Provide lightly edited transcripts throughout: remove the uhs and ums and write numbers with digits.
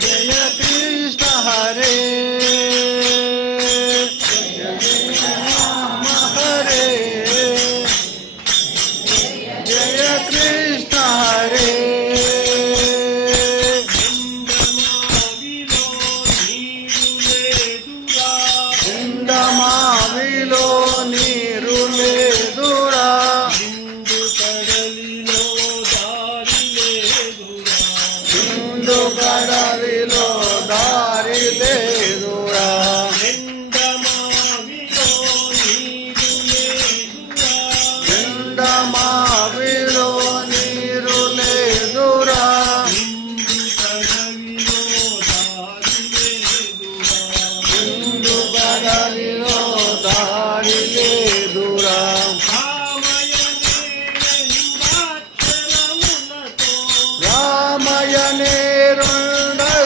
జయ కృష్ణ హరే జయ జయ రామ హరే జయ కృష్ణ హరే మావిలో నీరు లేదురా సింధు కడలిలో దారి లేదురా మావిలో నీరు లేదురా సింధు కడలిలో దారి లేదురా రామయనే రెండక్షరములతో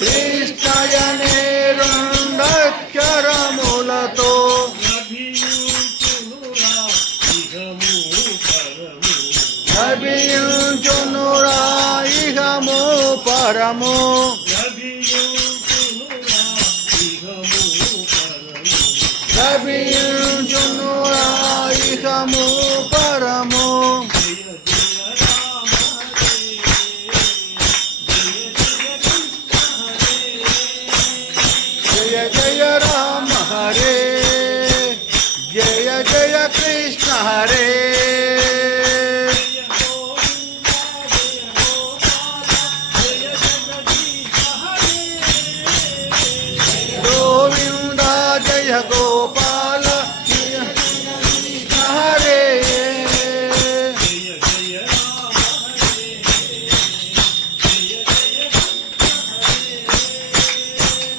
కృష్ణయనే రెండక్షరములతో అభియుచునురా ఇహము పరము అభియుచునురా ఇహము పరము జయ జయ రామ హరే జయ జయ కృష్ణ హరే గోవింద జయ గోపాల హరే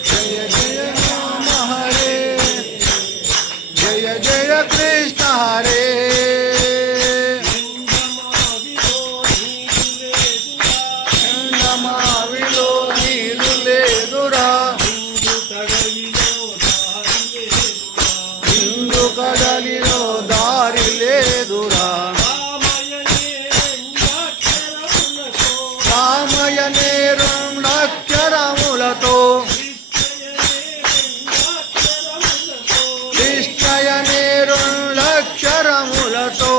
జయ జయ రామ హరే జయ జయ కృష్ణ హరే మావిలో నీరు లేదురా సింధు కడలిలో దారి లేదురా రామయనే రెండక్షరములతో కృష్ణయనే రెండక్షరములతో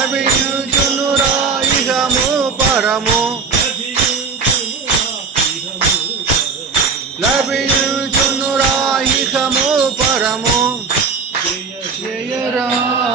అభియుచునురా ఇహము పరము లభించునురా ఇహము పరము జయ రామ